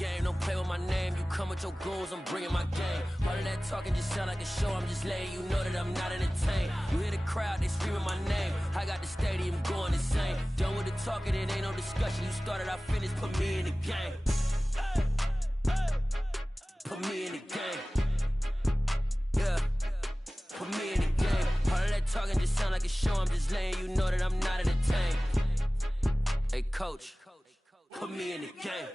game, don't play with my name. You come with your goons, I'm bringing my game. All of that talking just sound like a show, I'm just letting you know that I'm not entertained. You hear the crowd, they screaming my name. I got the stadium going insane. Done with the talking, it ain't no discussion. You started, I finished, put me in the game. Put me in the game. Yeah, put me in the game. All of that talking just sound like a show, I'm just letting you know that I'm not entertained. Hey coach, put me in the game.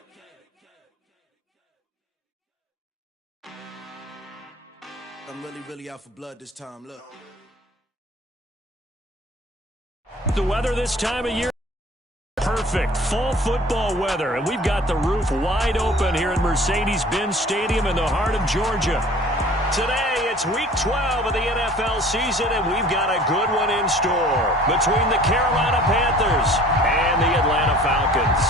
I'm really out for blood this time, look. The weather this time of year, perfect. Fall football weather, and we've got the roof wide open here in Mercedes-Benz Stadium in the heart of Georgia. Today, it's Week 12 of the NFL season, and we've got a good one in store between the Carolina Panthers and the Atlanta Falcons.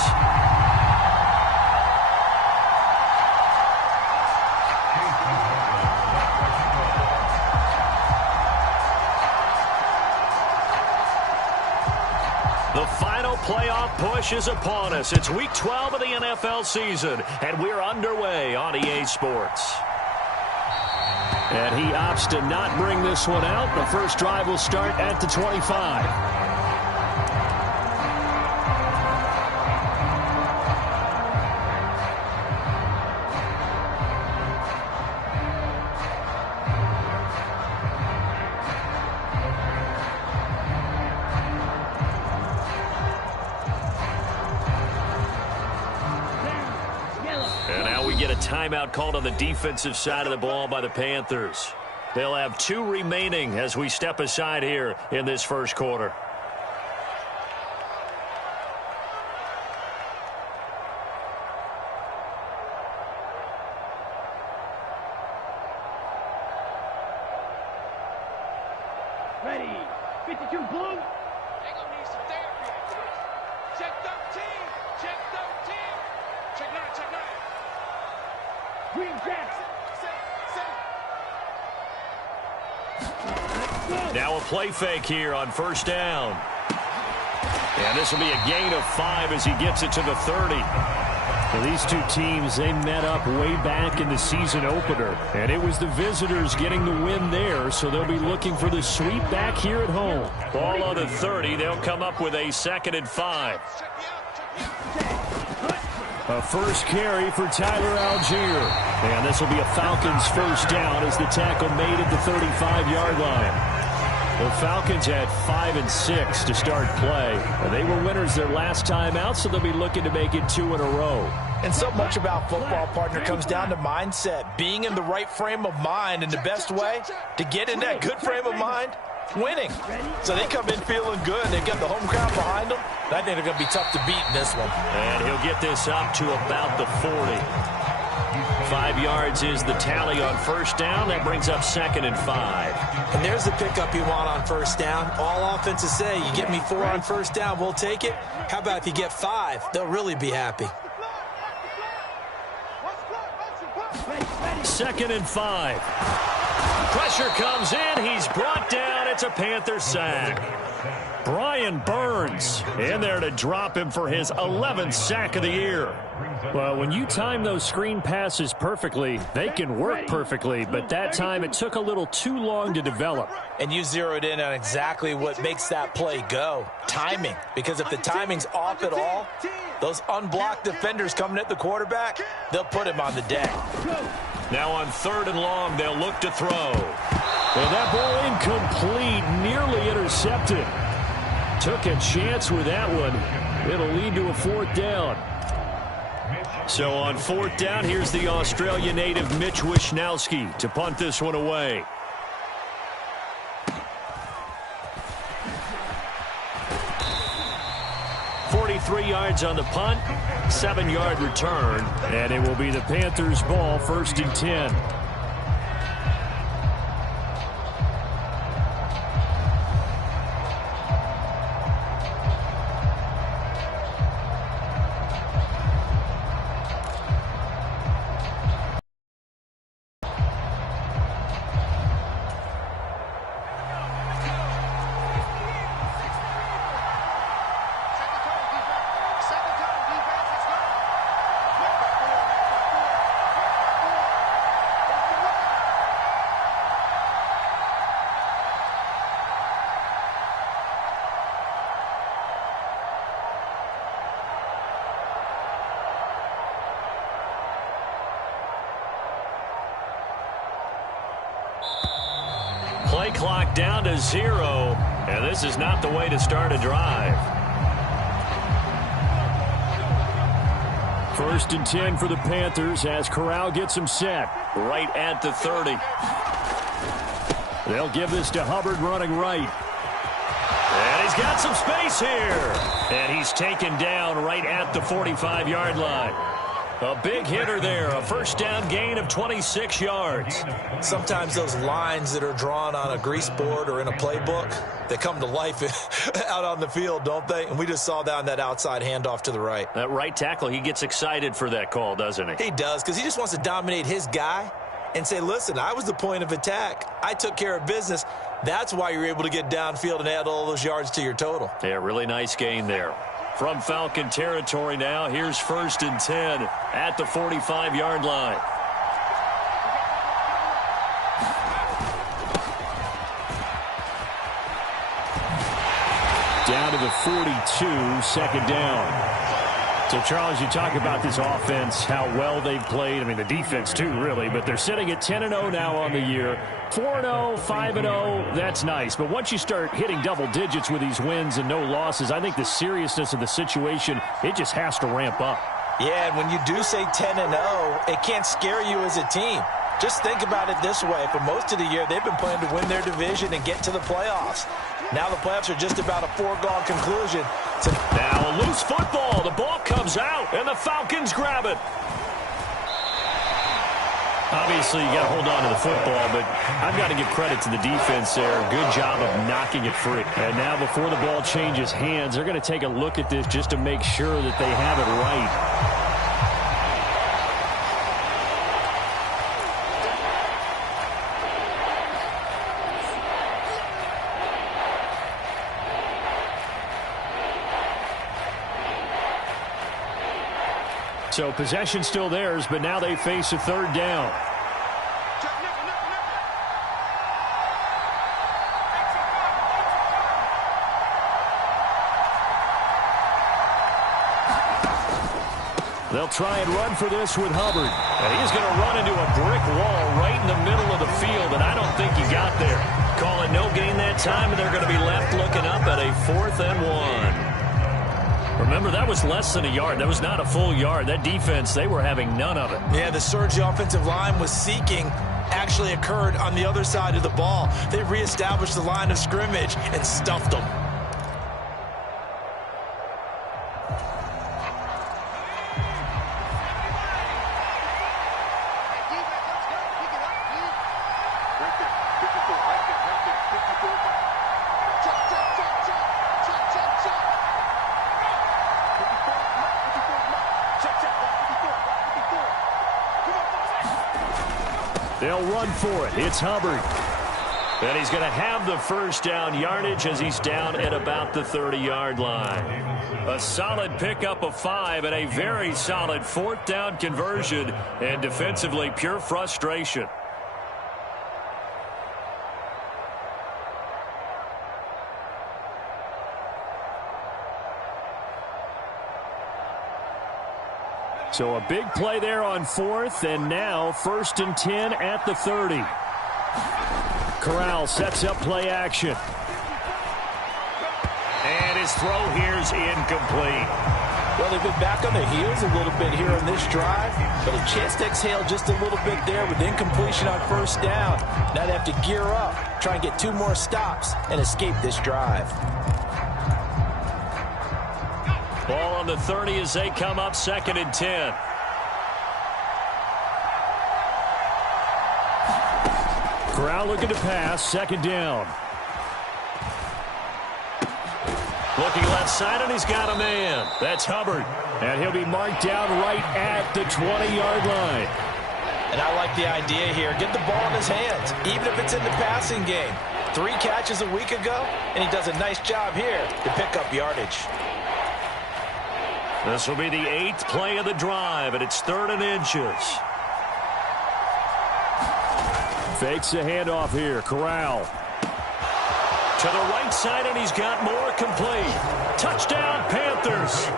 The final playoff push is upon us. It's Week 12 of the NFL season, and we're underway on EA Sports. And he opts to not bring this one out. The first drive will start at the 25. Timeout called on the defensive side of the ball by the Panthers. They'll have 2 remaining as we step aside here in this first quarter. Ready, 52 blue. They're going to need some therapy. Check 13, check 13, check 9, check 9. Green Jackson. Now a play fake here on first down. And this will be a gain of 5 as he gets it to the 30. Well, these two teams, they met up way back in the season opener. And it was the visitors getting the win there, so they'll be looking for the sweep back here at home. Ball on the 30. They'll come up with a 2nd and 5. A first carry for Tyler Algier. And this will be a Falcons first down as the tackle made at the 35-yard line. The Falcons had 5 and 6 to start play. And they were winners their last time out, so they'll be looking to make it 2 in a row. And so much about football, partner, comes down to mindset. Being in the right frame of mind, and the best way to get in that good frame of mind, winning. So they come in feeling good. They've got the home crowd behind them. I think they're going to be tough to beat in this one. And he'll get this up to about the 40. 5 yards is the tally on first down. That brings up 2nd and 5. And there's the pickup you want on first down. All offenses say, you get me 4 on first down, we'll take it. How about if you get 5? They'll really be happy. 2nd and 5. Pressure comes in. He's brought down. It's a Panther sack. Brian Burns in there to drop him for his 11th sack of the year. Well, when you time those screen passes perfectly, they can work perfectly, but that time it took a little too long to develop. And you zeroed in on exactly what makes that play go. Timing. Because if the timing's off at all, those unblocked defenders coming at the quarterback, they'll put him on the deck. Now on 3rd and long, they'll look to throw. And that ball incomplete, nearly intercepted. Took a chance with that one. It'll lead to a 4th down. So on 4th down, here's the Australia native Mitch Wishnowsky to punt this one away. .43 yards on the punt, 7-yard return, and it will be the Panthers' ball, 1st and 10. play clock down to 0, and this is not the way to start a drive. 1st and 10 for the Panthers as Corral gets them set right at the 30. They'll give this to Hubbard running right. And he's got some space here. And he's taken down right at the 45-yard line. A big hitter there, a first down gain of 26 yards. Sometimes those lines that are drawn on a grease board or in a playbook, they come to life out on the field, don't they? And we just saw that on that outside handoff to the right. That right tackle, he gets excited for that call, doesn't he? He does, because he just wants to dominate his guy and say, listen, I was the point of attack. I took care of business. That's why you're able to get downfield and add all those yards to your total. Yeah, really nice gain there. From Falcon territory now, here's 1st and 10 at the 45-yard line. Down to the 42, 2nd down. So, Charles, you talk about this offense, how well they've played. I mean, the defense, too, really. But they're sitting at 10-0 now on the year. 4-0, 5-0, that's nice. But once you start hitting double digits with these wins and no losses, I think the seriousness of the situation, it just has to ramp up. Yeah, and when you do say 10-0, it can't scare you as a team. Just think about it this way. For most of the year, they've been playing to win their division and get to the playoffs. Now the playoffs are just about a foregone conclusion. So now a loose football. The ball comes out, and the Falcons grab it. Obviously, you got to hold on to the football, but I've got to give credit to the defense there. Good job of knocking it free. And now before the ball changes hands, they're going to take a look at this just to make sure that they have it right. So possession still theirs, but now they face a 3rd down. They'll try and run for this with Hubbard. And he's going to run into a brick wall right in the middle of the field, and I don't think he got there. Call it no gain that time, and they're going to be left looking up at a 4th and 1. Remember, that was less than a yard. That was not a full yard. That defense, they were having none of it. Yeah, the surge the offensive line was seeking actually occurred on the other side of the ball. They reestablished the line of scrimmage and stuffed them. They'll run for it. It's Hubbard. And he's going to have the first down yardage as he's down at about the 30-yard line. A solid pickup of 5 and a very solid 4th down conversion. And defensively, pure frustration. So a big play there on 4th, and now 1st and 10 at the 30. Corral sets up play action. And his throw here's incomplete. Well, they've been back on their heels a little bit here on this drive, but a chance to exhale just a little bit there with incompletion on 1st down. Now they have to gear up, try and get 2 more stops, and escape this drive. Ball on the 30 as they come up 2nd and 10. Corral looking to pass, 2nd down. Looking left side, and he's got a man. That's Hubbard. And he'll be marked down right at the 20-yard line. And I like the idea here. Get the ball in his hands, even if it's in the passing game. 3 catches a week ago, and he does a nice job here to pick up yardage. This will be the 8th play of the drive, and it's 3rd and inches. Fakes the handoff here. Corral. To the right side, and he's got more complete. Touchdown, Panthers.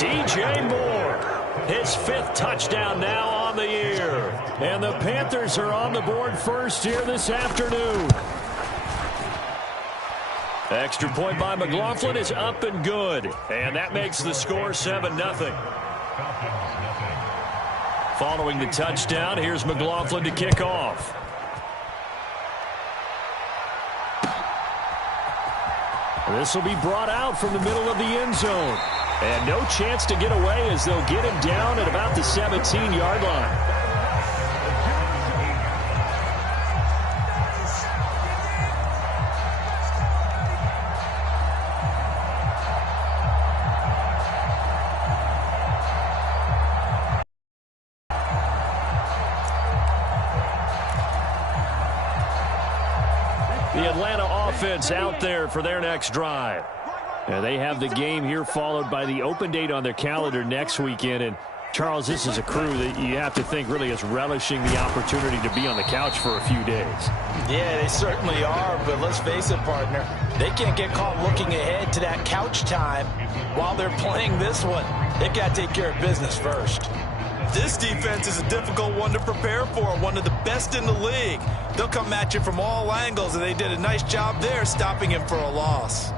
DJ Moore. His 5th touchdown now on the year. And the Panthers are on the board first here this afternoon. Extra point by McLaughlin is up and good. And that makes the score 7-0. Following the touchdown, here's McLaughlin to kick off. This will be brought out from the middle of the end zone. And no chance to get away as they'll get him down at about the 17-yard line. The Atlanta offense out there for their next drive. And they have the game here followed by the open date on their calendar next weekend. And, Charles, this is a crew that you have to think really is relishing the opportunity to be on the couch for a few days. Yeah, they certainly are, but let's face it, partner. They can't get caught looking ahead to that couch time while they're playing this one. They've got to take care of business first. This defense is a difficult one to prepare for, one of the best in the league. They'll come at you from all angles, and they did a nice job there stopping him for a loss.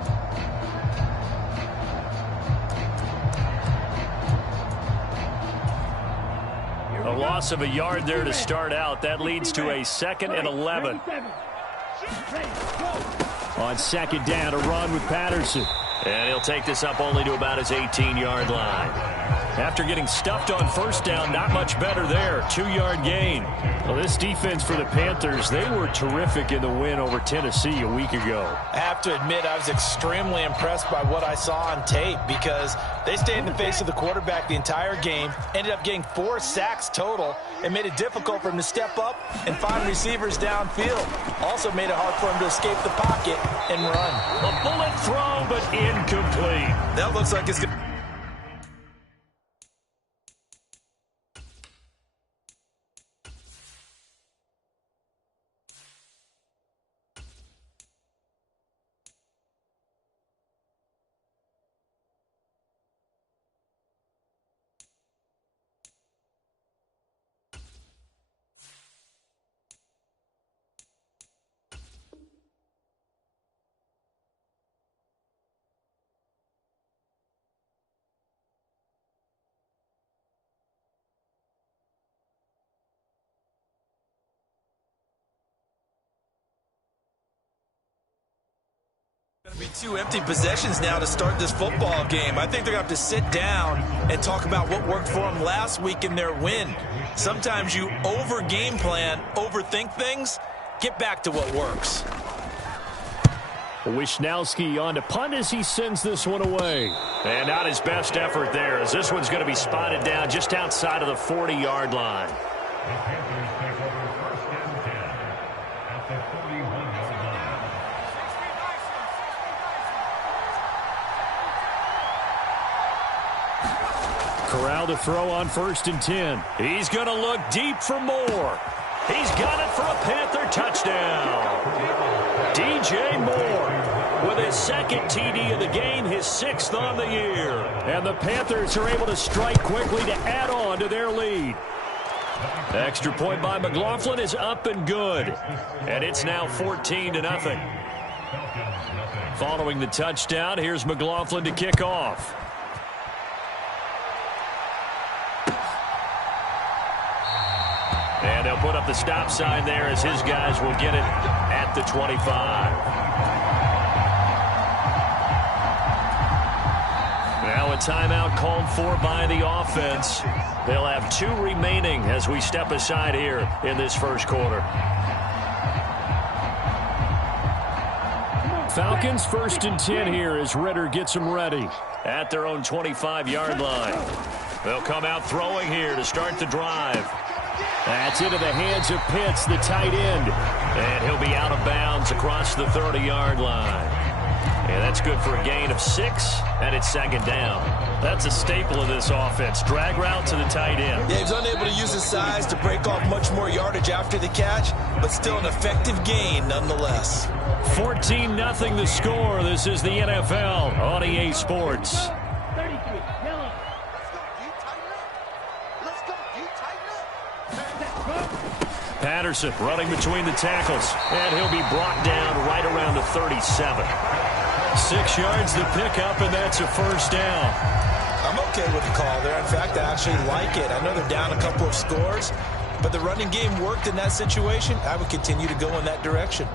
A loss of a yard there to start out. That leads to a 2nd and 11. On second down, a run with Patterson. And he'll take this up only to about his 18-yard line. After getting stuffed on first down, not much better there. 2-yard gain. Well, this defense for the Panthers, they were terrific in the win over Tennessee a week ago. I have to admit, I was extremely impressed by what I saw on tape because they stayed in the face of the quarterback the entire game, ended up getting 4 sacks total, and made it difficult for him to step up and find receivers downfield. Also made it hard for him to escape the pocket and run. A bullet throw, but incomplete. That looks like it's going to... be 2 empty possessions now to start this football game. I think they're going to have to sit down and talk about what worked for them last week in their win. Sometimes you over-game plan, overthink things, get back to what works. Wishnowski on to punt as he sends this one away. And not his best effort there, as this one's going to be spotted down just outside of the 40-yard line. Corral to throw on 1st and 10. He's going to look deep for more. He's got it for a Panther touchdown. DJ Moore with his 2nd TD of the game, his 6th on the year. And the Panthers are able to strike quickly to add on to their lead. Extra point by McLaughlin is up and good. And it's now 14-0. Following the touchdown, here's McLaughlin to kick off. And they'll put up the stop sign there as his guys will get it at the 25. Now a timeout called for by the offense. They'll have 2 remaining as we step aside here in this first quarter. Falcons 1st and 10 here as Ritter gets them ready at their own 25-yard line. They'll come out throwing here to start the drive. That's into the hands of Pitts, the tight end. And he'll be out of bounds across the 30-yard line. And that's good for a gain of 6, and it's 2nd down. That's a staple of this offense. Drag route to the tight end. Yeah, he's unable to use his size to break off much more yardage after the catch, but still an effective gain nonetheless. 14-0 the score. This is the NFL on EA Sports. Patterson running between the tackles, and he'll be brought down right around the 37. 6 yards the pickup, and that's a first down. I'm okay with the call there. In fact, I actually like it. I know they're down a couple of scores, but the running game worked in that situation. I would continue to go in that direction.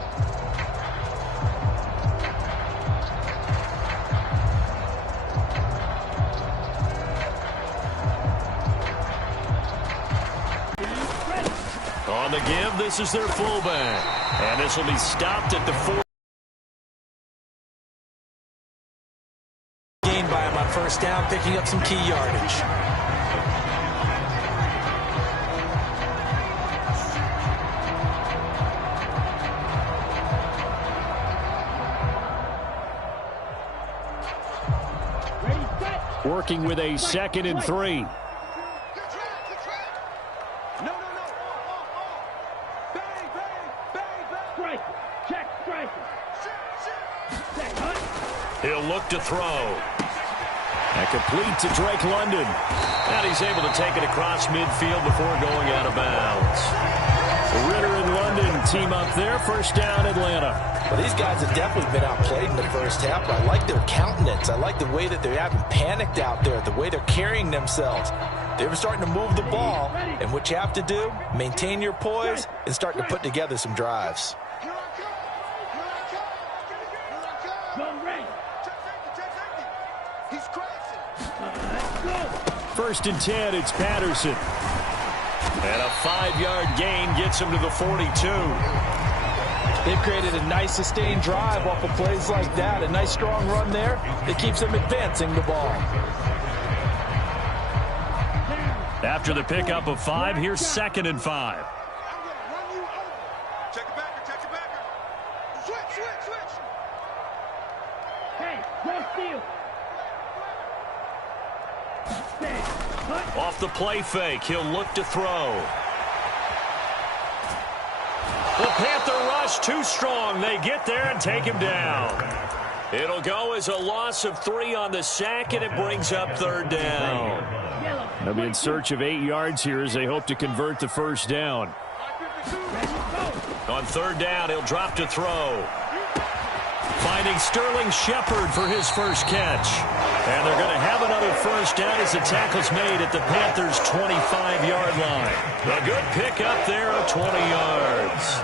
On the give, this is their fullback. And this will be stopped at the 4. Gained by him on first down, picking up some key yardage. Working with a 2nd and 3. He'll look to throw. And complete to Drake London. And he's able to take it across midfield before going out of bounds. Ritter and London team up there. First down, Atlanta. Well, these guys have definitely been outplayed in the first half, but I like their countenance. I like the way that they haven't panicked out there, the way they're carrying themselves. They were starting to move the ball, and what you have to do, maintain your poise and start to put together some drives. First and 10, it's Patterson. And a 5-yard gain gets him to the 42. They've created a nice sustained drive off of plays like that. A nice strong run there that keeps them advancing the ball. After the pickup of 5, here's 2nd and 5. Check it backer, check it backer. Switch. Hey, no steal. Off the play fake, he'll look to throw. The Panther rush too strong. They get there and take him down. It'll go as a loss of 3 on the sack, and it brings up 3rd down. They'll be in search of 8 yards here as they hope to convert the first down. On 3rd down, he'll drop to throw. Finding Sterling Shepard for his first catch. And they're going to have another first down as the tackle's made at the Panthers' 25-yard line. A good pickup there of 20 yards.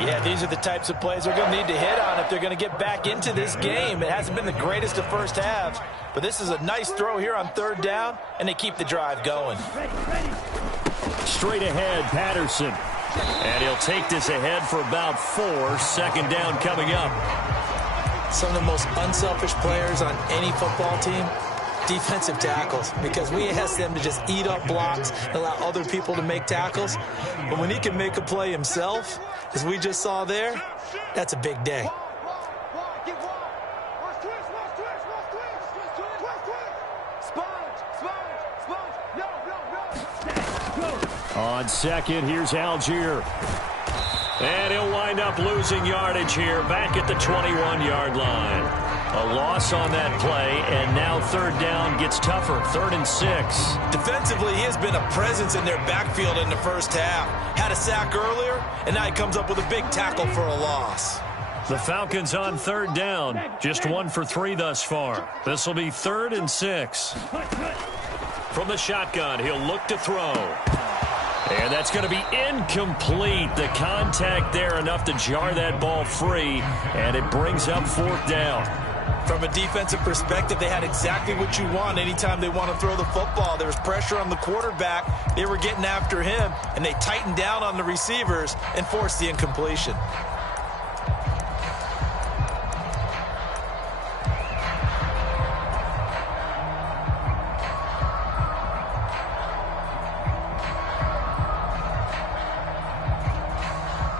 Yeah, these are the types of plays they're going to need to hit on if they're going to get back into this game. It hasn't been the greatest of first halves, but this is a nice throw here on 3rd down, and they keep the drive going. Straight ahead, Patterson. And he'll take this ahead for about 4. 2nd down coming up. Some of the most unselfish players on any football team, defensive tackles, because we ask them to just eat up blocks and allow other people to make tackles. But when he can make a play himself, as we just saw there, that's a big day. On 2nd, here's Algier. And he'll wind up losing yardage here back at the 21-yard line. A loss on that play, and now 3rd down gets tougher. 3rd and 6. Defensively, he has been a presence in their backfield in the first half. Had a sack earlier, and now he comes up with a big tackle for a loss. The Falcons on 3rd down. Just 1 for 3 thus far. This will be 3rd and 6. From the shotgun, he'll look to throw. And that's going to be incomplete. The contact there enough to jar that ball free, and it brings up 4th down. From a defensive perspective, they had exactly what you want anytime they want to throw the football. There was pressure on the quarterback. They were getting after him, and they tightened down on the receivers and forced the incompletion.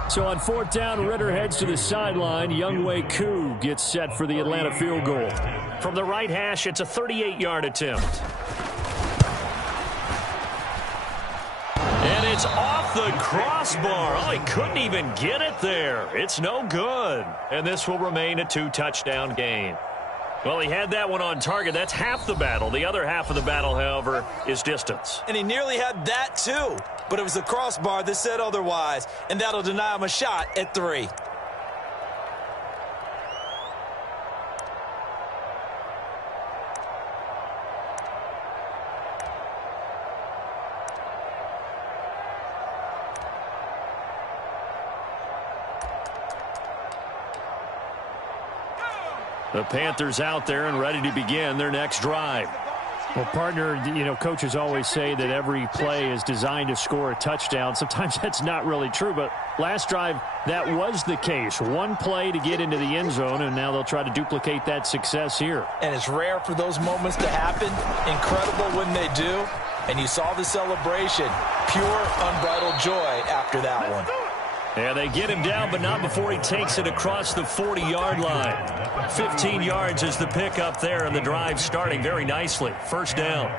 So on 4th down, Ritter heads to the sideline. Yooo gets set for the Atlanta field goal. From the right hash, it's a 38-yard attempt. And it's off the crossbar. Oh, he couldn't even get it there. It's no good. And this will remain a 2-touchdown game. Well, he had that one on target. That's half the battle. The other half of the battle, however, is distance. And he nearly had that too. But it was the crossbar that said otherwise. And that'll deny him a shot at 3. The Panthers out there and ready to begin their next drive. Well, partner, you know, coaches always say that every play is designed to score a touchdown. Sometimes that's not really true, but last drive, that was the case. One play to get into the end zone, and now they'll try to duplicate that success here. And it's rare for those moments to happen. Incredible when they do. And you saw the celebration. Pure, unbridled joy after that one. Yeah, they get him down, but not before he takes it across the 40-yard line. 15 yards is the pickup there, and the drive starting very nicely. First down.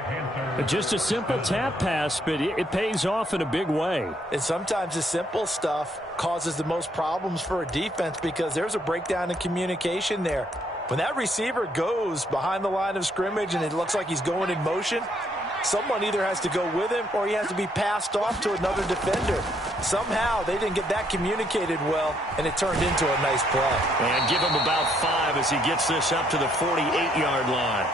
Just a simple tap pass, but it pays off in a big way. And sometimes the simple stuff causes the most problems for a defense because there's a breakdown in communication there. When that receiver goes behind the line of scrimmage and it looks like he's going in motion, someone either has to go with him or he has to be passed off to another defender. Somehow they didn't get that communicated well, and it turned into a nice play. And give him about 5 as he gets this up to the 48-yard line.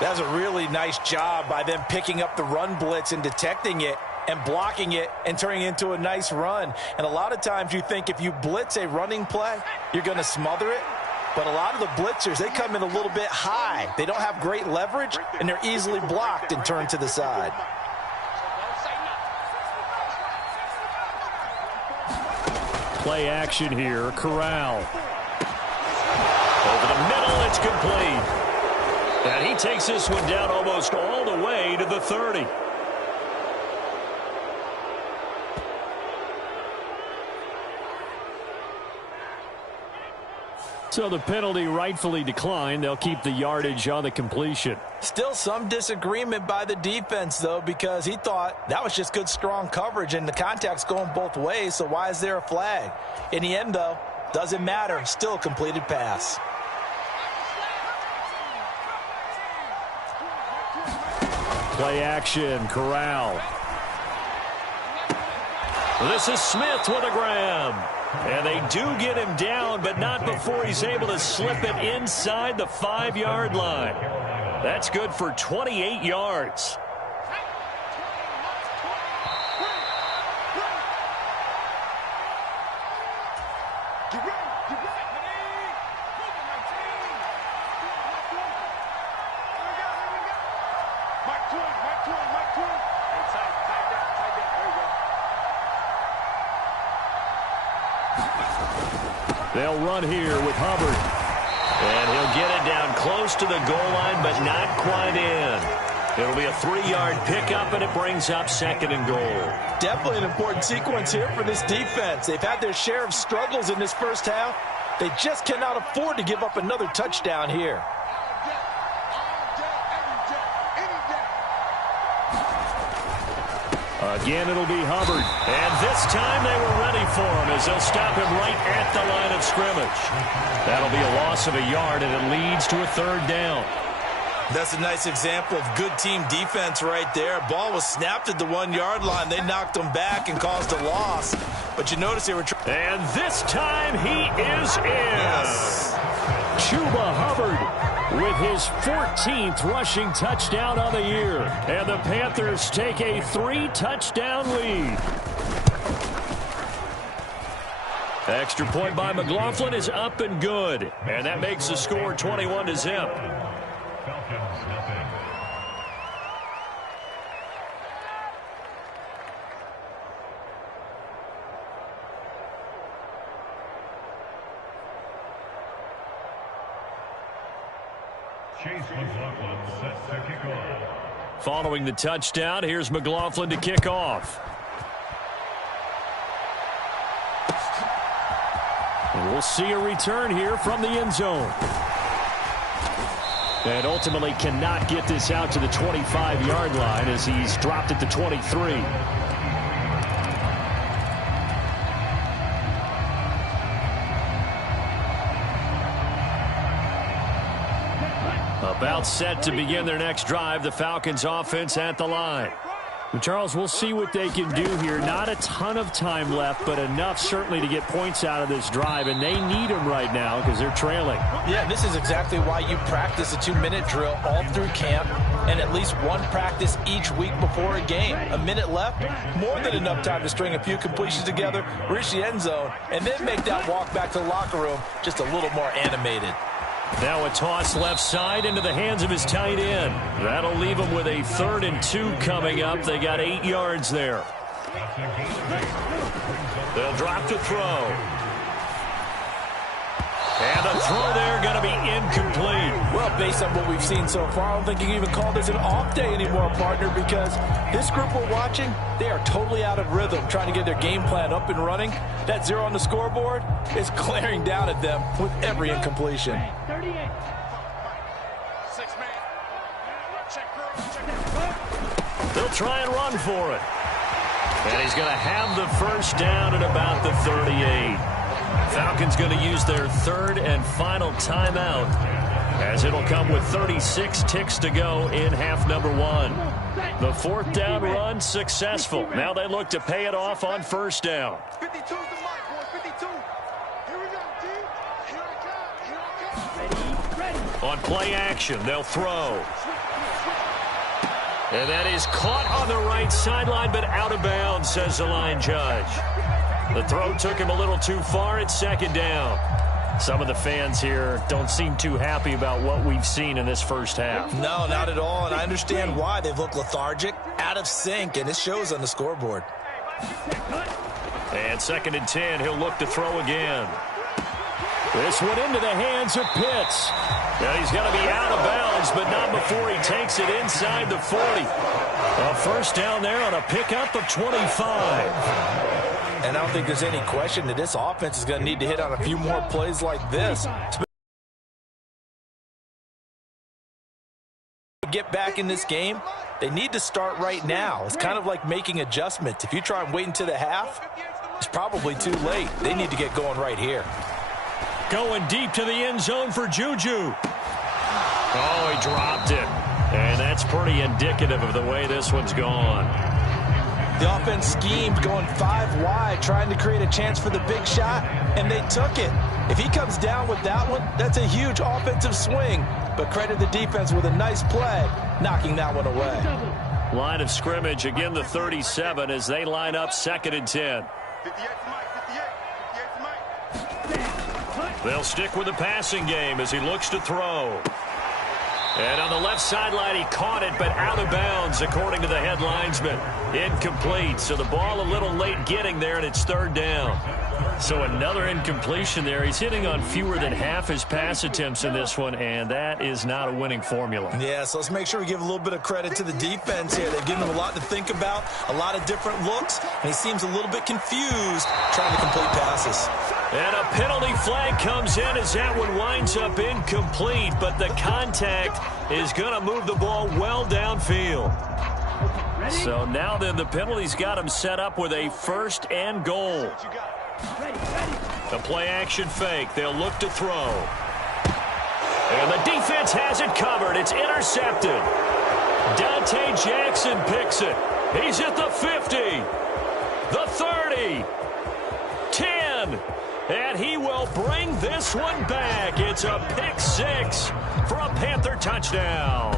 That's a really nice job by them picking up the run blitz and detecting it and blocking it and turning it into a nice run. And a lot of times you think if you blitz a running play, you're going to smother it. But a lot of the blitzers, they come in a little bit high. They don't have great leverage, and they're easily blocked and turned to the side. Play action here. Corral. Over the middle, it's complete. And he takes this one down almost all the way to the 30. So the penalty rightfully declined. They'll keep the yardage on the completion. Still some disagreement by the defense, though, because he thought that was just good, strong coverage, and the contact's going both ways, so why is there a flag? In the end, though, doesn't matter. Still a completed pass. Play action. Corral. This is Smith with a grab. And they do get him down, but not before he's able to slip it inside the 5-yard line. That's good for 28 yards. They'll run here with Hubbard. And he'll get it down close to the goal line, but not quite in. It'll be a 3-yard pickup, and it brings up 2nd and goal. Definitely an important sequence here for this defense. They've had their share of struggles in this first half. They just cannot afford to give up another touchdown here. Again, it'll be Hubbard. And this time they were ready for him as they'll stop him right at the line of scrimmage. That'll be a loss of a yard, and it leads to a 3rd down. That's a nice example of good team defense right there. Ball was snapped at the 1-yard line. They knocked him back and caused a loss. But you notice they were and this time he is in. Yes. Chuba Hubbard with his 14th rushing touchdown on the year. And the Panthers take a 3-touchdown lead. Extra point by McLaughlin is up and good. And that makes the score 21-0. Following the touchdown, here's McLaughlin to kick off. And we'll see a return here from the end zone. And ultimately cannot get this out to the 25-yard line as he's dropped at the 23. About set to begin their next drive. The Falcons offense at the line. And Charles, we'll see what they can do here. Not a ton of time left, but enough certainly to get points out of this drive, and they need them right now because they're trailing. Yeah, this is exactly why you practice a 2-minute drill all through camp and at least one practice each week before a game. A minute left, more than enough time to string a few completions together, reach the end zone, and then make that walk back to the locker room just a little more animated. Now a toss left side into the hands of his tight end. That'll leave him with a 3rd and 2 coming up. They got 8 yards there. They'll drop to throw. And the throw there going to be incomplete. Well, based on what we've seen so far, I don't think you can even call this an off day anymore, partner, because this group we're watching, they are totally out of rhythm, trying to get their game plan up and running. That 0 on the scoreboard is glaring down at them with every incompletion. 38. They'll try and run for it. And he's going to have the first down at about the 38. Falcons going to use their 3rd and final timeout, as it'll come with 36 ticks to go in half number 1. The 4th down run successful. Now they look to pay it off on 1st down. 52's the mark, boy. 52. Here we go, team. Here I come. Ready. On play action, they'll throw. And that is caught on the right sideline, but out of bounds, says the line judge. The throw took him a little too far. It's 2nd down. Some of the fans here don't seem too happy about what we've seen in this first half. No, not at all, and I understand why. They've looked lethargic, out of sync, and it shows on the scoreboard. And 2nd and 10, he'll look to throw again. This one into the hands of Pitts. Now he's going to be out of bounds, but not before he takes it inside the 40. A 1st down there on a pickup of 25. And I don't think there's any question that this offense is going to need to hit on a few more plays like this to get back in this game. They need to start right now. It's kind of like making adjustments. If you try and wait until the half, it's probably too late. They need to get going right here. Going deep to the end zone for Juju. Oh, he dropped it. And that's pretty indicative of the way this one's gone. The offense schemed going 5 wide, trying to create a chance for the big shot, and they took it. If he comes down with that one, that's a huge offensive swing. But credit the defense with a nice play, knocking that one away. Line of scrimmage, again the 37 as they line up 2nd and 10. 58 They'll stick with the passing game as he looks to throw. And on the left sideline, he caught it, but out of bounds, according to the head linesman. Incomplete, so the ball a little late getting there, and it's 3rd down. So another incompletion there. He's hitting on fewer than half his pass attempts in this one, and that is not a winning formula. Yeah, so let's make sure we give a little bit of credit to the defense here. They've given him a lot to think about, a lot of different looks, and he seems a little bit confused trying to complete passes. And a penalty flag comes in as that one winds up incomplete, but the contact is going to move the ball well downfield. So now then the penalty's got him set up with a 1st and goal. The play action fake. They'll look to throw. And the defense has it covered. It's intercepted. Dante Jackson picks it. He's at the 50. The 30. 10. And he will bring this one back. It's a pick 6 for a Panther touchdown.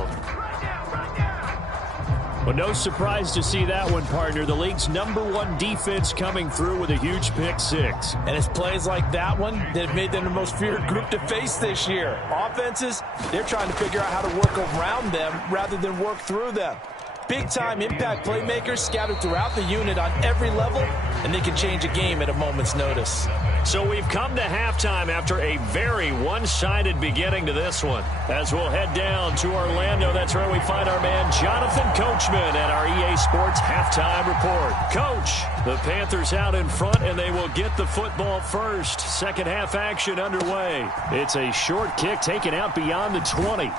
Well, no surprise to see that one, partner. The league's #1 defense coming through with a huge pick 6. And it's plays like that one that have made them the most feared group to face this year. Offenses, they're trying to figure out how to work around them rather than work through them. Big-time impact playmakers scattered throughout the unit on every level, and they can change a game at a moment's notice. So we've come to halftime after a very one-sided beginning to this one. As we'll head down to Orlando, that's where we find our man Jonathan Coachman at our EA Sports Halftime Report. Coach, the Panthers out in front, and they will get the football first. Second half action underway. It's a short kick taken out beyond the 20.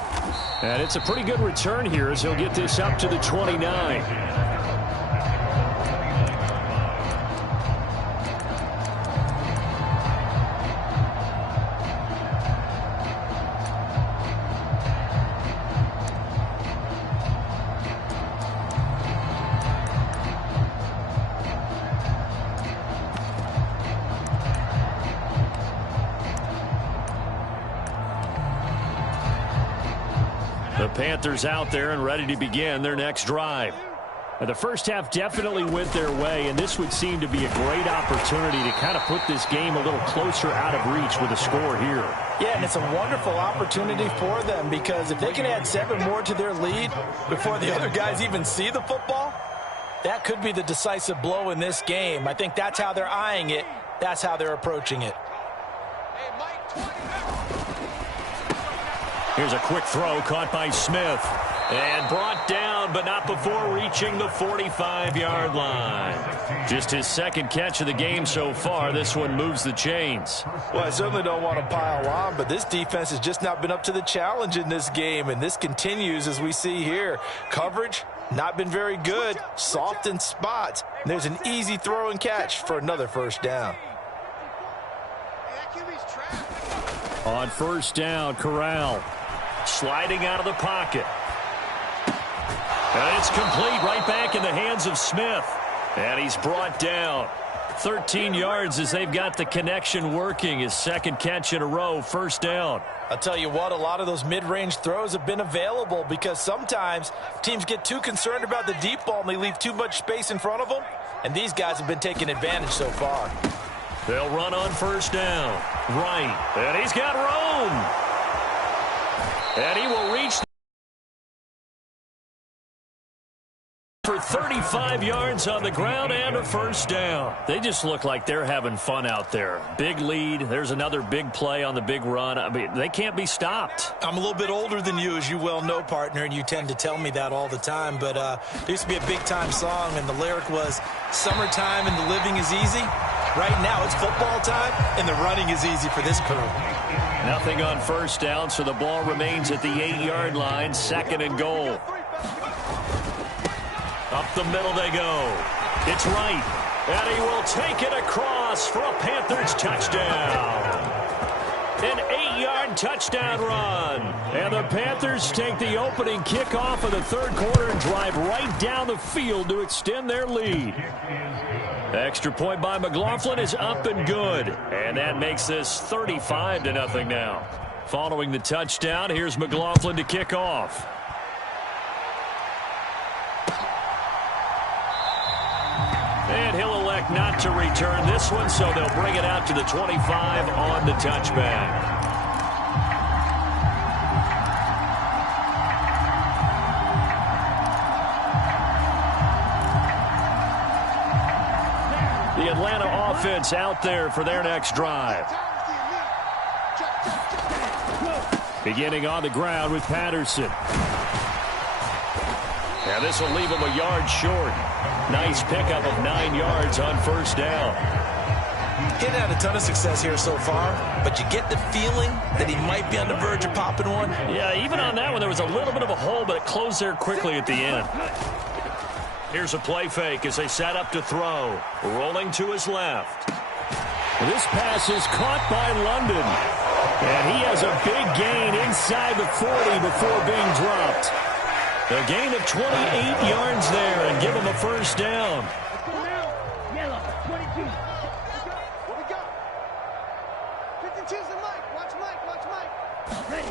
And it's a pretty good return here as he'll get this up to the 29. Panthers out there and ready to begin their next drive. The first half definitely went their way, and this would seem to be a great opportunity to kind of put this game a little closer out of reach with a score here. Yeah, and it's a wonderful opportunity for them, because if they can add 7 more to their lead before the other guys even see the football, that could be the decisive blow in this game. I think that's how they're eyeing it. That's how they're approaching it. Here's a quick throw caught by Smith. And brought down, but not before reaching the 45-yard line. Just his second catch of the game so far. This one moves the chains. Well, I certainly don't want to pile on, but this defense has just not been up to the challenge in this game, and this continues as we see here. Coverage, not been very good. Soft in spots. There's an easy throw and catch for another first down. On first down, Corral sliding out of the pocket. And it's complete, right back in the hands of Smith. And he's brought down. 13 yards as they've got the connection working. His second catch in a row, first down. I'll tell you what, a lot of those mid-range throws have been available, because sometimes teams get too concerned about the deep ball and they leave too much space in front of them. And these guys have been taking advantage so far. They'll run on first down. Right. And he's got room. And he will reach for 35 yards on the ground and a first down. They just look like they're having fun out there. Big lead. There's another big play on the big run. I mean, they can't be stopped. I'm a little bit older than you, as you well know, partner, and you tend to tell me that all the time. But there used to be a big-time song, and the lyric was, "Summertime and the living is easy." Right now, it's football time, and the running is easy for this crew. Nothing on first down, so the ball remains at the 8-yard line, second and goal. Up the middle they go. It's right. And he will take it across for a Panthers touchdown. An 8-yard touchdown run. And the Panthers take the opening kickoff of the third quarter and drive right down the field to extend their lead. Extra point by McLaughlin is up and good. And that makes this 35-0 now. Following the touchdown, here's McLaughlin to kick off. And he'll elect not to return this one, so they'll bring it out to the 25 on the touchback. The Atlanta offense out there for their next drive. Beginning on the ground with Patterson. And this will leave him a yard short. Nice pickup of 9 yards on first down. He hadn't had a ton of success here so far, but you get the feeling that he might be on the verge of popping one. Yeah, even on that one, there was a little bit of a hole, but it closed there quickly at the end. Here's a play fake as they set up to throw. Rolling to his left. This pass is caught by London. And he has a big gain inside the 40 before being dropped. A gain of 28 yards there and give him a first down. Let's go now. Yellow, 22. What we got? 52's the Mike. Watch Mike. Watch Mike. Ready,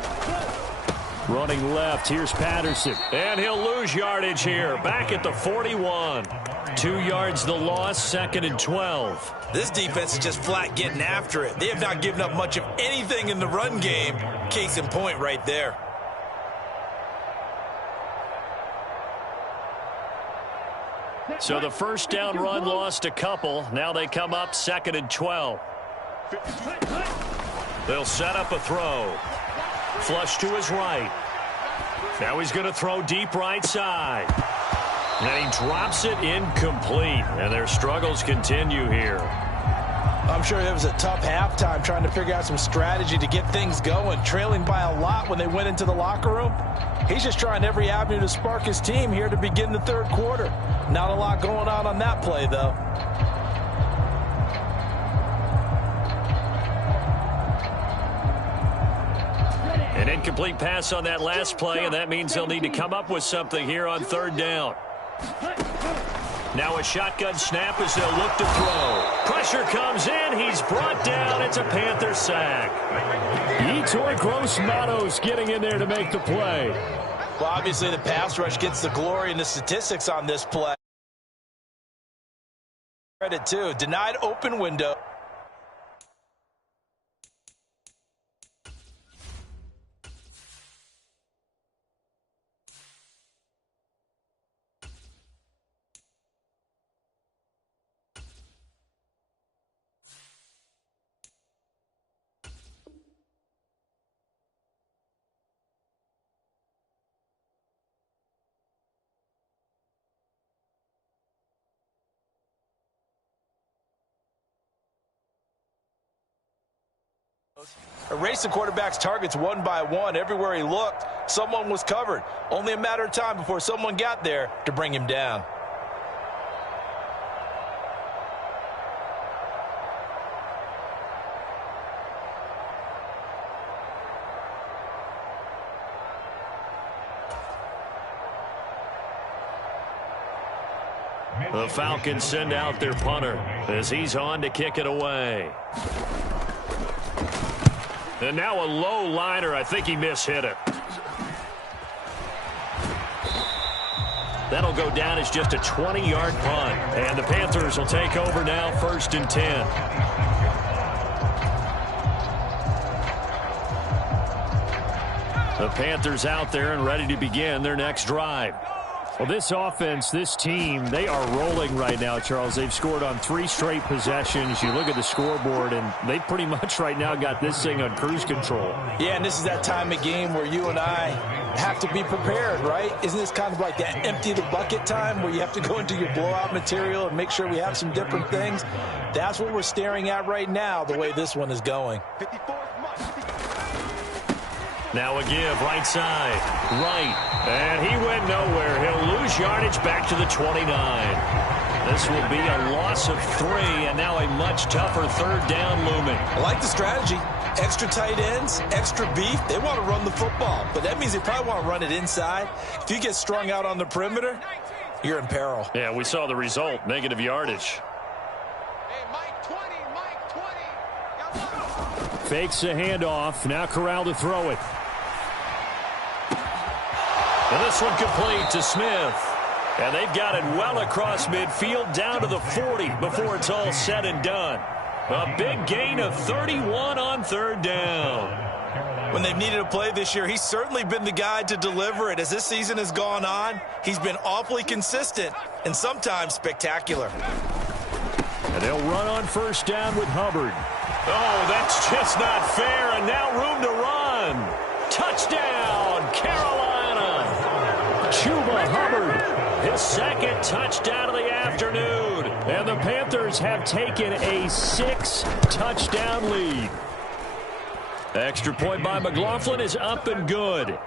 go. Running left, here's Patterson. And he'll lose yardage here. Back at the 41. 2 yards the loss, second and 12. This defense is just flat getting after it. They have not given up much of anything in the run game. Case in point right there. So the first down run lost a couple. Now they come up second and 12. They'll set up a throw. Flush to his right. Now he's going to throw deep right side. And he drops it incomplete. And their struggles continue here. I'm sure it was a tough halftime trying to figure out some strategy to get things going, trailing by a lot when they went into the locker room. He's just trying every avenue to spark his team here to begin the third quarter. Not a lot going on that play, though. An incomplete pass on that last play, and that means they'll need to come up with something here on third down. Now a shotgun snap as they'll look to throw. Pressure comes in. He's brought down. It's a Panther sack. Yetur Gross-Matos getting in there to make the play. Well, obviously the pass rush gets the glory and the statistics on this play. Credit too. Denied open window. Erase the quarterback's targets one by one. Everywhere he looked, someone was covered. Only a matter of time before someone got there to bring him down. The Falcons send out their punter as he's on to kick it away. And now a low liner. I think he mishit it. That'll go down as just a 20-yard punt. And the Panthers will take over now, 1st and 10. The Panthers out there and ready to begin their next drive. Well, this offense, this team, they are rolling right now, Charles. They've scored on 3 straight possessions. You look at the scoreboard, and they pretty much right now got this thing on cruise control. Yeah, and this is that time of game where you and I have to be prepared, right? Isn't this kind of like that empty the bucket time where you have to go into your blowout material and make sure we have some different things? That's what we're staring at right now, the way this one is going. Now a give, right side, right, and he went nowhere. He'll lose yardage back to the 29. This will be a loss of 3, and now a much tougher 3rd down looming. I like the strategy. Extra tight ends, extra beef. They want to run the football, but that means they probably want to run it inside. If you get strung out on the perimeter, you're in peril. Yeah, we saw the result, negative yardage. Fakes the handoff. Now Corral to throw it. And this one complete to Smith. And they've got it well across midfield down to the 40 before it's all said and done. A big gain of 31 on 3rd down. When they've needed a play this year, he's certainly been the guy to deliver it. As this season has gone on, he's been awfully consistent and sometimes spectacular. And they'll run on 1st down with Hubbard. Oh, that's just not fair, and now room to run. Touchdown, Carolina. Chuba Hubbard, his 2nd touchdown of the afternoon. And the Panthers have taken a 6-touchdown lead. Extra point by McLaughlin is up and good.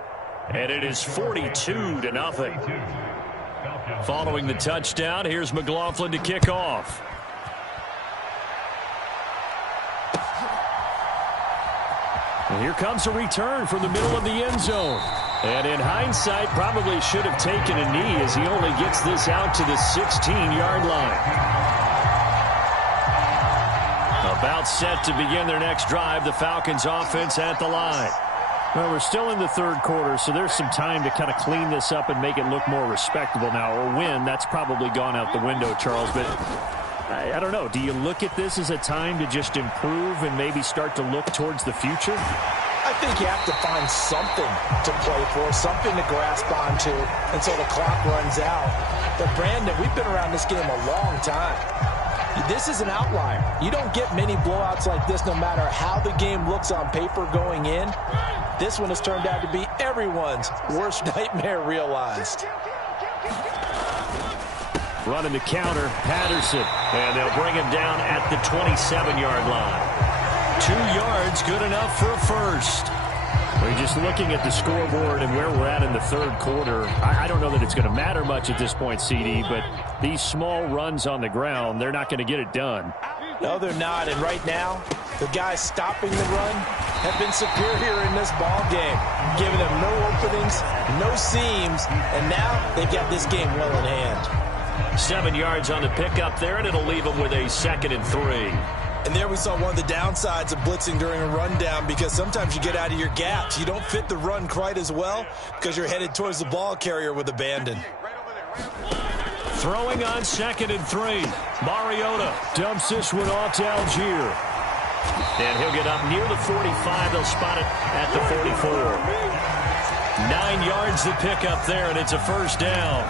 And it is 42-0. Following the touchdown, here's McLaughlin to kick off. And here comes a return from the middle of the end zone. And in hindsight, probably should have taken a knee as he only gets this out to the 16-yard line. About set to begin their next drive, the Falcons offense at the line. Well, we're still in the 3rd quarter, so there's some time to kind of clean this up and make it look more respectable now. Or win, that's probably gone out the window, Charles. But I don't know. Do you look at this as a time to just improve and maybe start to look towards the future? I think you have to find something to play for, something to grasp onto until the clock runs out. But, Brandon, we've been around this game a long time. This is an outlier. You don't get many blowouts like this no matter how the game looks on paper going in. This one has turned out to be everyone's worst nightmare realized. Running the counter, Patterson. And they'll bring him down at the 27-yard line. 2 yards, good enough for a first. We're just looking at the scoreboard and where we're at in the 3rd quarter. I don't know that it's going to matter much at this point, CD, but these small runs on the ground, they're not going to get it done. No, they're not. And right now, the guys stopping the run have been superior in this ball game, giving them no openings, no seams, and now they've got this game well in hand. 7 yards on the pickup there, and it'll leave them with a 2nd and 3. And there we saw one of the downsides of blitzing during a rundown, because sometimes you get out of your gaps. You don't fit the run quite as well because you're headed towards the ball carrier with abandon. Throwing on 2nd and 3. Mariota dumps this one off to Algier. And he'll get up near the 45. They'll spot it at the 44. 9 yards to pick up there, and it's a first down.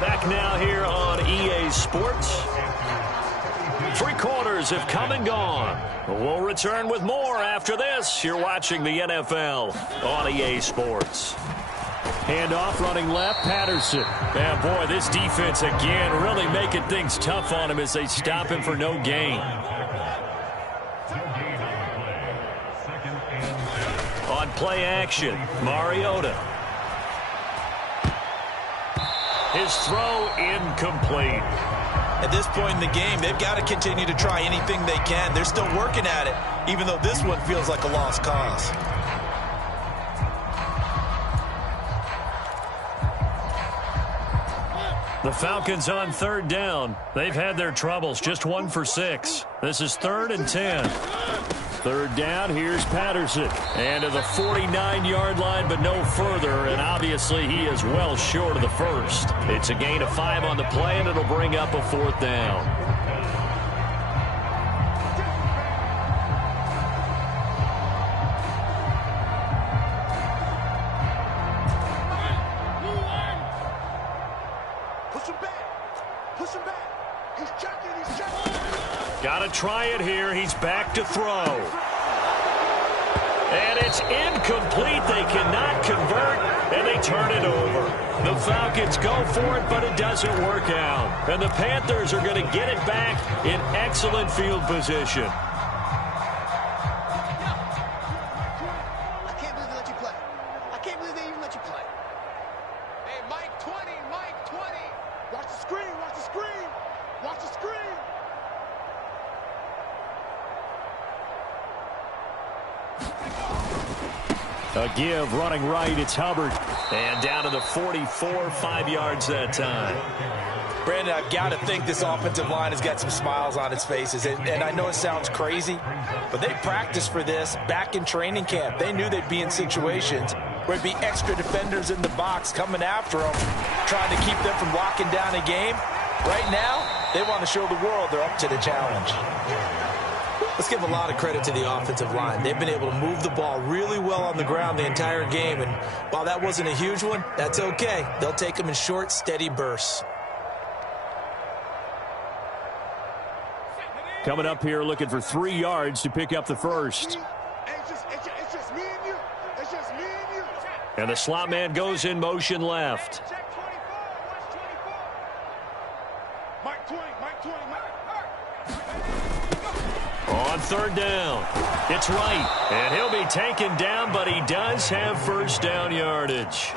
Back now here on EA Sports. 3 quarters have come and gone. We'll return with more after this. You're watching the NFL on EA Sports. Handoff, running left, Patterson. And boy, this defense again really making things tough on him as they stop him for no gain. On play action, Mariota. His throw incomplete. At this point in the game, they've got to continue to try anything they can. They're still working at it, even though this one feels like a lost cause. The Falcons on 3rd down. They've had their troubles, just 1 for 6. This is 3rd and 10. 3rd down, here's Patterson. And to the 49-yard line, but no further. And obviously he is well short of the first. It's a gain of 5 on the play, and it'll bring up a 4th down. Got to try it here. He's back to throw. And it's incomplete. They cannot convert, and they turn it over. The Falcons go for it, but it doesn't work out. And the Panthers are going to get it back in excellent field position. I can't believe they let you play. I can't believe they even let you play. Hey, Mike 20, Mike 20. Watch the screen, watch the screen. Watch the screen. A give, running right, it's Hubbard. And down to the 44, 5 yards that time. Brandon, I've got to think this offensive line has got some smiles on its faces. And I know it sounds crazy, but they practiced for this back in training camp. They knew they'd be in situations where it'd be extra defenders in the box coming after them, trying to keep them from locking down a game. Right now, they want to show the world they're up to the challenge. Let's give a lot of credit to the offensive line. They've been able to move the ball really well on the ground the entire game. And while that wasn't a huge one, that's okay. They'll take them in short, steady bursts. Coming up here looking for 3 yards to pick up the first. It's just me and you. It's just me and you. And the slot man goes in motion left. Check 24. Watch 24. Mike 20, Mike 20, Mike. On 3rd down, it's right, and he'll be taken down, but he does have first down yardage.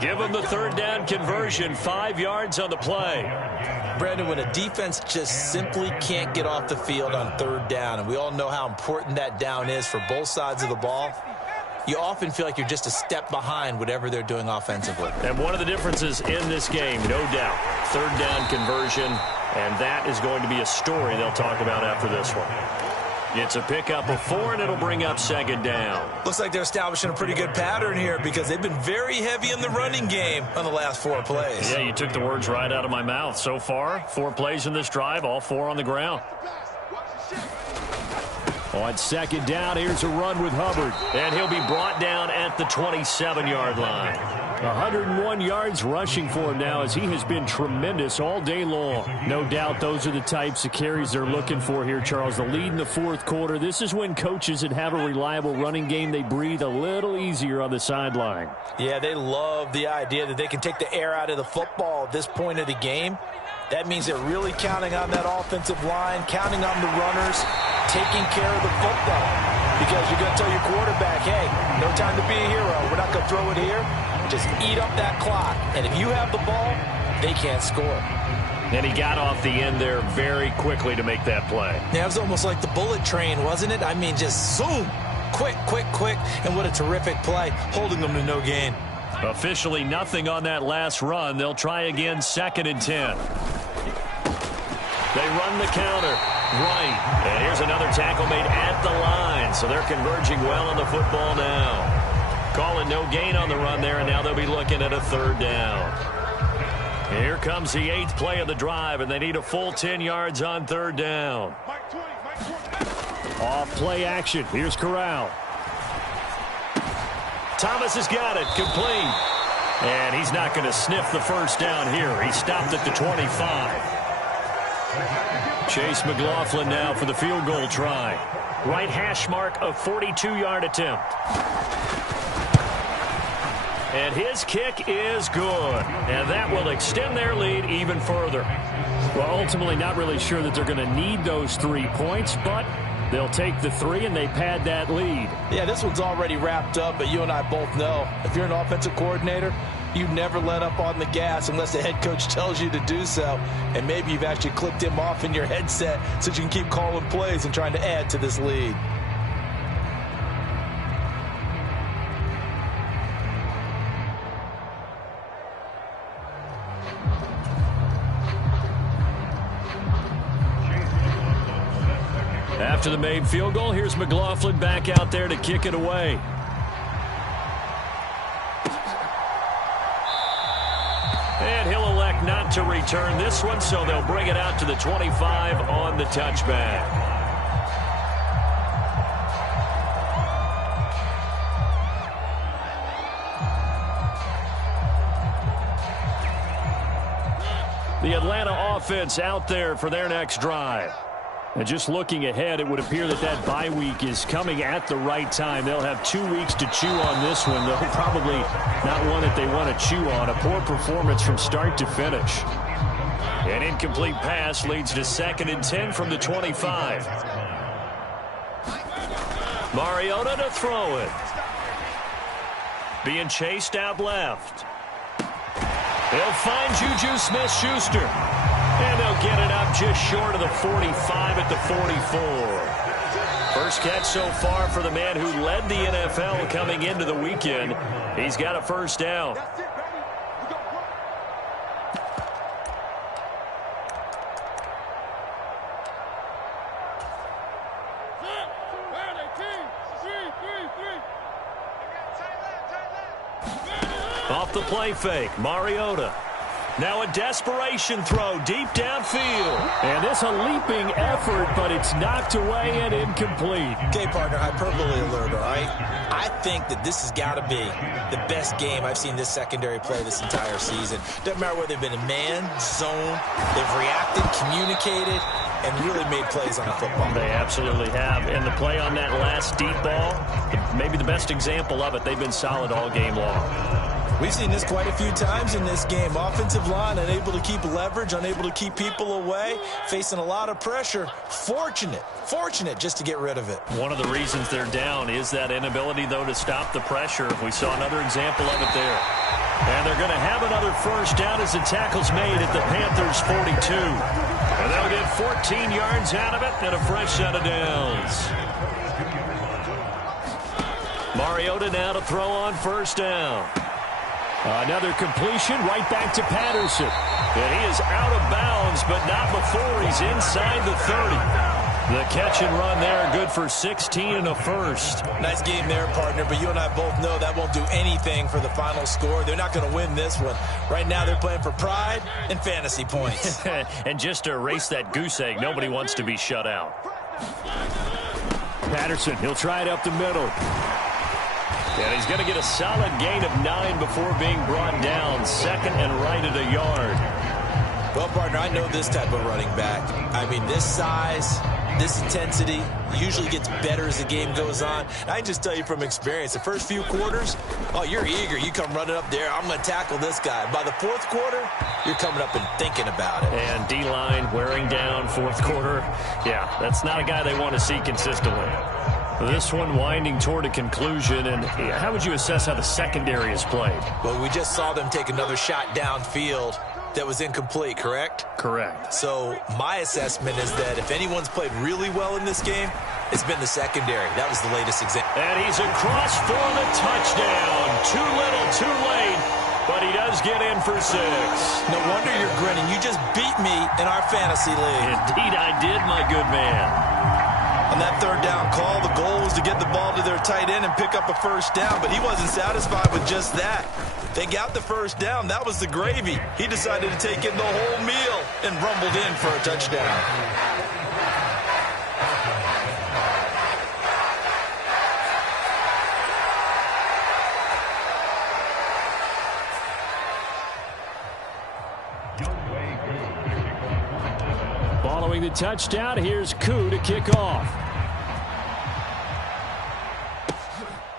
Give him the 3rd down conversion, 5 yards on the play. Brandon, when a defense just simply can't get off the field on 3rd down, and we all know how important that down is for both sides of the ball, you often feel like you're just a step behind whatever they're doing offensively. And one of the differences in this game, no doubt, 3rd down conversion, and that is going to be a story they'll talk about after this one. It's a pickup of 4, and it'll bring up 2nd down. Looks like they're establishing a pretty good pattern here because they've been very heavy in the running game on the last 4 plays. Yeah, you took the words right out of my mouth. So far, 4 plays in this drive, all 4 on the ground. On 2nd down, here's a run with Hubbard, and he'll be brought down at the 27-yard line. 101 yards rushing for him now as he has been tremendous all day long. No doubt those are the types of carries they're looking for here, Charles. The lead in the 4th quarter. This is when coaches that have a reliable running game, they breathe a little easier on the sideline. Yeah, they love the idea that they can take the air out of the football at this point of the game. That means they're really counting on that offensive line, counting on the runners, taking care of the football. Because you're going to tell your quarterback, hey, no time to be a hero. We're not going to throw it here. Just eat up that clock. And if you have the ball, they can't score. And he got off the end there very quickly to make that play. Yeah, it was almost like the bullet train, wasn't it? I mean, just zoom. Quick, quick, quick. And what a terrific play, holding them to no gain. Officially nothing on that last run. They'll try again 2nd and 10. They run the counter. Right. And here's another tackle made at the line. So they're converging well on the football now. Calling no gain on the run there, and now they'll be looking at a 3rd down. Here comes the 8th play of the drive, and they need a full 10 yards on 3rd down. Off play action. Here's Corral. Thomas has got it. Complete. And he's not going to sniff the first down here. He stopped at the 25. Chase McLaughlin now for the field goal try. Right hash mark, a 42-yard attempt. And his kick is good. And that will extend their lead even further. Well, ultimately not really sure that they're going to need those 3 points, but they'll take the 3 and they pad that lead. Yeah, this one's already wrapped up, but you and I both know if you're an offensive coordinator, you never let up on the gas unless the head coach tells you to do so. And maybe you've actually clicked him off in your headset so you can keep calling plays and trying to add to this lead. After the made field goal, here's McLaughlin back out there to kick it away. And he'll elect not to return this one, so they'll bring it out to the 25 on the touchback. The Atlanta offense out there for their next drive. And just looking ahead, it would appear that that bye week is coming at the right time. They'll have 2 weeks to chew on this one, though probably not one that they want to chew on. A poor performance from start to finish. An incomplete pass leads to 2nd and 10 from the 25. Mariota to throw it. Being chased out left. They'll find Juju Smith-Schuster. And they'll get it up just short of the 45 at the 44. First catch so far for the man who led the NFL coming into the weekend. He's got a first down. Off the play fake, Mariota. Now a desperation throw deep downfield. And this a leaping effort, but it's knocked away and incomplete. Okay, partner, hyperbole alert, all right? I think that this has got to be the best game I've seen this secondary play this entire season. Doesn't matter whether they've been in man, zone, they've reacted, communicated, and really made plays on the football. They absolutely have. And the play on that last deep ball, maybe the best example of it, they've been solid all game long. We've seen this quite a few times in this game. Offensive line unable to keep leverage, unable to keep people away, facing a lot of pressure. Fortunate just to get rid of it. One of the reasons they're down is that inability, though, to stop the pressure. We saw another example of it there. And they're going to have another first down as the tackle's made at the Panthers' 42. And they'll get 14 yards out of it and a fresh set of downs. Mariota now to throw on first down. Another completion right back to Patterson. And he is out of bounds, but not before he's inside the 30. The catch and run there, good for 16 and a first. Nice game there, partner, but you and I both know that won't do anything for the final score. They're not going to win this one. Right now they're playing for pride and fantasy points. And just to erase that goose egg, nobody wants to be shut out. Patterson, he'll try it up the middle. And he's going to get a solid gain of 9 before being brought down. 2nd and right at a yard. Well, partner, I know this type of running back. I mean, this size, this intensity usually gets better as the game goes on. And I can just tell you from experience, the first few quarters, oh, you're eager. You come running up there, I'm going to tackle this guy. By the fourth quarter, you're coming up and thinking about it. And D-line wearing down fourth quarter. Yeah, that's not a guy they want to see consistently. This one winding toward a conclusion, and how would you assess how the secondary has played? Well, we just saw them take another shot downfield that was incomplete, correct? Correct. So my assessment is that if anyone's played really well in this game, it's been the secondary. That was the latest example. And he's across for the touchdown. Too little, too late. but he does get in for 6. No wonder you're grinning. You just beat me in our fantasy league. Indeed I did, my good man. On that third down call, the goal was to get the ball to their tight end and pick up a first down, but he wasn't satisfied with just that. They got the first down. That was the gravy. He decided to take in the whole meal and rumbled in for a touchdown. Following the touchdown, here's Yooo to kick off.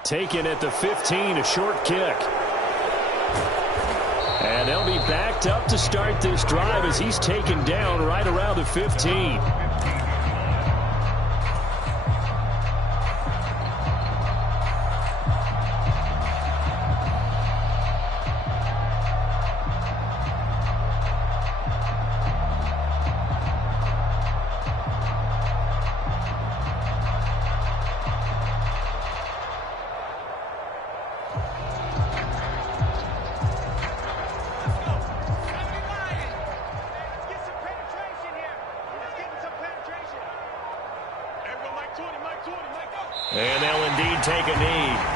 Taken at the 15, a short kick. And they'll be backed up to start this drive as he's taken down right around the 15. And they'll indeed take a knee.